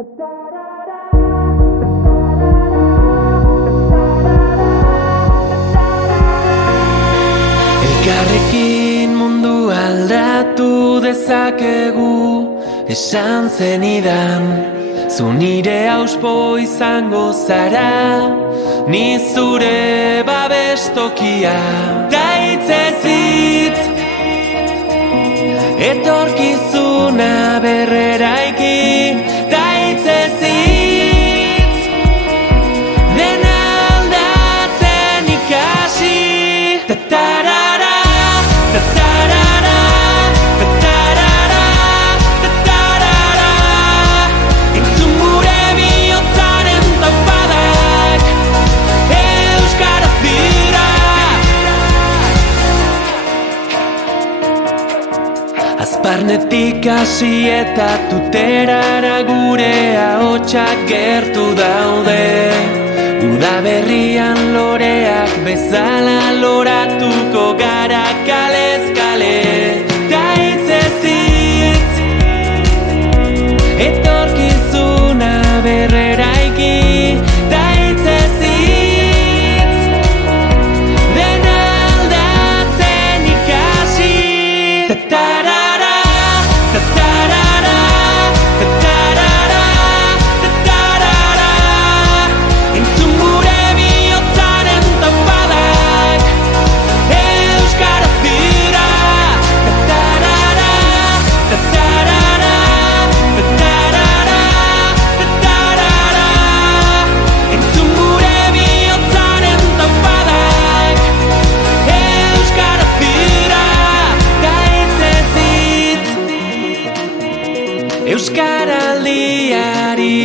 Elkarrekin mundu aldatu dezakegu, esan zenidan. Zu nire auspo izango zara, ni zure babestokia. Da hitzez hitz, etorkizuna berreraiki. Da hitzez hitz, dena aldatzen ikasi. Ta-tarara, ta-tarara, ta-tarara, ta-tarara. Entzun gure bihotzaren taupadak, euskaraz dira. Azparnetik hasi eta tuterara gure ahotsak gertu daude. Udaberrian loreak bezala loratuko gara kalez kale. Da hitzez hitz, etorkizuna berreraiki. Da hitzez hitz, dena aldatzen ikasi. Ta-tarara, ta-tarara, ta-tarara, ta-tarara. Entzun gure bihotzaren taupadak, euskaraz dira. Ta-tarara, ta-tarara, ta-tarara, ta-tarara. Entzun gure bihotzaren taupadak, euskaraz dira. Da hitzez hitz, euskaraldiari